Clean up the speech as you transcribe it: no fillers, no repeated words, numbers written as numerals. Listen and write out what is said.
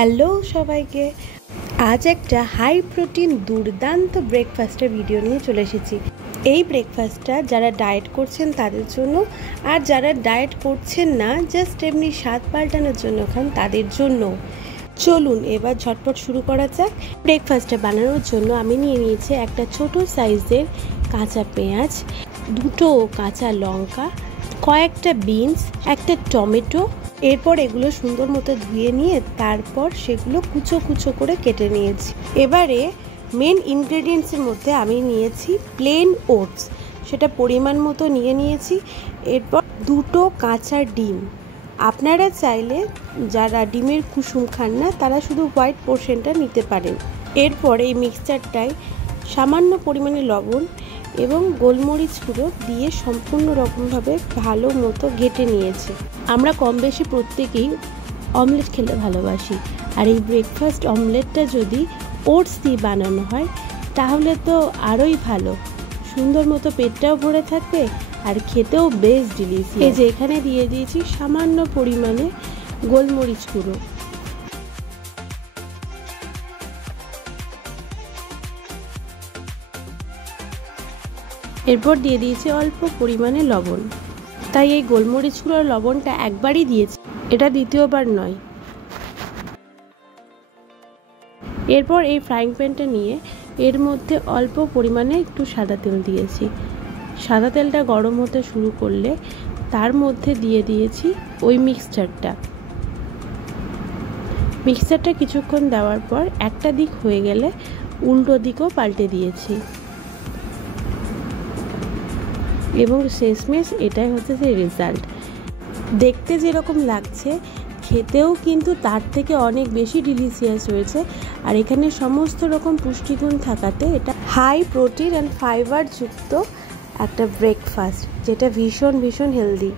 Hello সবাইকে, আজ একটা হাই প্রোটিন দুর্দান্ত ব্রেকফাস্টের ভিডিও নিয়ে চলে এসেছি। এই ব্রেকফাস্টটা যারা ডায়েট করছেন তাদের জন্য, আর যারা ডায়েট করছেন না জাস্ট এমনি স্বাদ পাল্টানোর জন্য খান তাদের জন্য। চলুন এবার ঝটপট শুরু করা যাক। ব্রেকফাস্টটা বানানোর জন্য আমি নিয়ে নিয়েছি একটা ছোট সাইজের কাঁচা পেঁয়াজ, দুটো কাঁচা লঙ্কা, কয়েকটা বিনস, একটা টমেটো। এরপর এগুলো সুন্দর মতো ধুয়ে নিয়ে তারপর সেগুলো কুচো কুচো করে কেটে নিয়েছি। এবারে মেন ইনগ্রেডিয়েন্টসের মধ্যে আমি নিয়েছি প্লেন ওটস, সেটা পরিমাণ মতো নিয়ে নিয়েছি। এরপর দুটো কাঁচা ডিম, আপনারা চাইলে যারা ডিমের কুসুম খান না তারা শুধু হোয়াইট পোর্শনটা নিতে পারেন। এরপর এই মিক্সচারটায় সামান্য পরিমাণে লবণ এবং গোলমরিচ গুঁড়ো দিয়ে সম্পূর্ণ রকমভাবে ভালো মতো ঘেটে নিয়েছি। আমরা কম বেশি প্রত্যেকেই অমলেট খেতে ভালোবাসি, আর এই ব্রেকফাস্ট অমলেটটা যদি ওটস দিয়ে বানানো হয় তাহলে তো আরোই ভালো, সুন্দর মতো পেটটাও ভরে থাকবে আর খেতেও বেশ ডিলিশিয়াস। এই যে এখানে দিয়ে দিয়েছি সামান্য পরিমাণে গোলমরিচ গুঁড়ো। এরপর দিয়ে দিয়েছি অল্প পরিমাণে লবণ, তাই এই গোলমরিচ গুঁড়োর লবণটা একবারই দিয়েছি, এটা দ্বিতীয়বার নয়। এরপর এই ফ্রাইং প্যানটা নিয়ে এর মধ্যে অল্প পরিমাণে একটু সাদা তেল দিয়েছি। সাদা তেলটা গরম হতে শুরু করলে তার মধ্যে দিয়ে দিয়েছি ওই মিক্সচারটা কিছুক্ষণ দেওয়ার পর একটা দিক হয়ে গেলে উল্টো দিকও পাল্টে দিয়েছি। এবং শেষমেশ এটাই হচ্ছে সেই রেজাল্ট। দেখতে যেরকম লাগছে খেতেও কিন্তু তার থেকে অনেক বেশি ডিলিশিয়াস হয়েছে। আর এখানে সমস্ত রকম পুষ্টিগুণ থাকাতে এটা হাই প্রোটিন অ্যান্ড ফাইবার যুক্ত একটা ব্রেকফাস্ট, যেটা ভীষণ ভীষণ হেলদি।